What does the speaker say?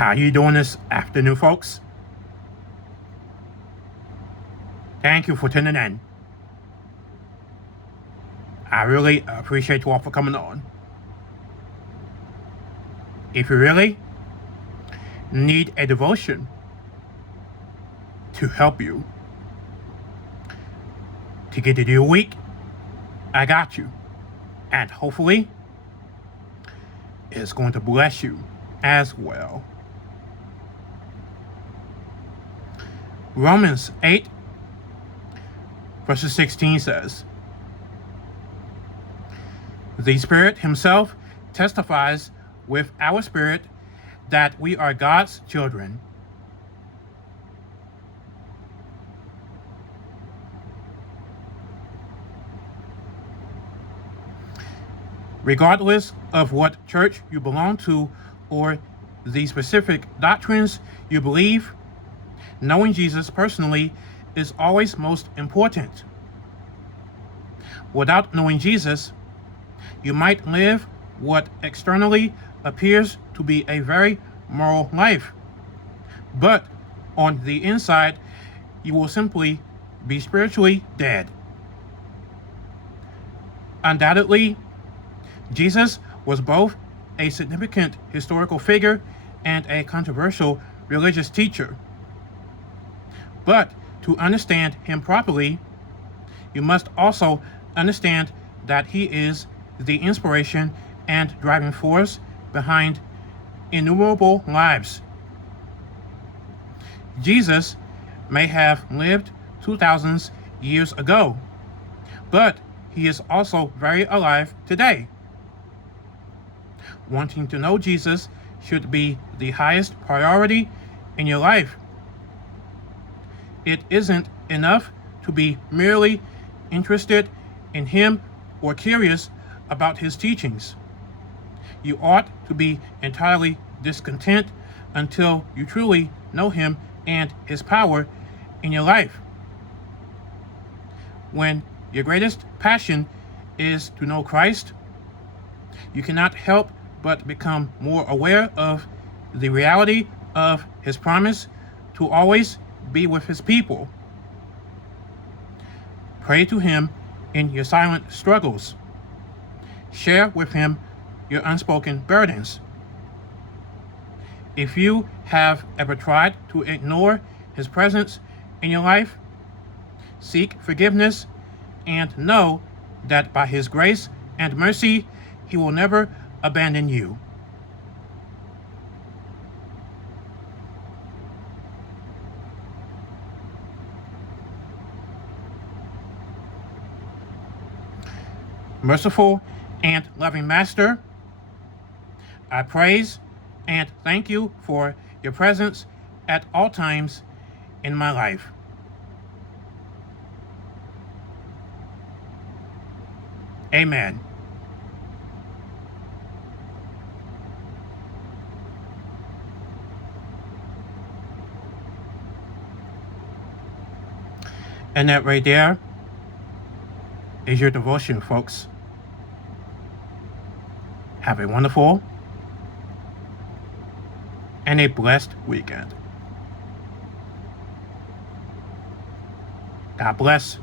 How you doing this afternoon, folks? Thank you for tuning in. I really appreciate you all for coming on. If you really need a devotion to help you to get into your week, I got you. And hopefully, it's going to bless you as well. Romans 8, verses 16 says, "The Spirit Himself testifies with our spirit that we are God's children." Regardless of what church you belong to or the specific doctrines you believe, knowing Jesus personally is always most important. Without knowing Jesus, you might live what externally appears to be a very moral life, but on the inside, you will simply be spiritually dead. Undoubtedly, Jesus was both a significant historical figure and a controversial religious teacher. But to understand him properly, you must also understand that he is the inspiration and driving force behind innumerable lives. Jesus may have lived 2,000 years ago, but he is also very alive today. Wanting to know Jesus should be the highest priority in your life. It isn't enough to be merely interested in him or curious about his teachings. You ought to be entirely discontent until you truly know him and his power in your life. When your greatest passion is to know Christ, you cannot help but become more aware of the reality of his promise to always be with his people. Pray to him in your silent struggles. Share with him your unspoken burdens. If you have ever tried to ignore his presence in your life, seek forgiveness and know that by his grace and mercy, he will never abandon you. Merciful and loving Master, I praise and thank you for your presence at all times in my life. Amen. And that right there is your devotion, folks. Have a wonderful and a blessed weekend. God bless.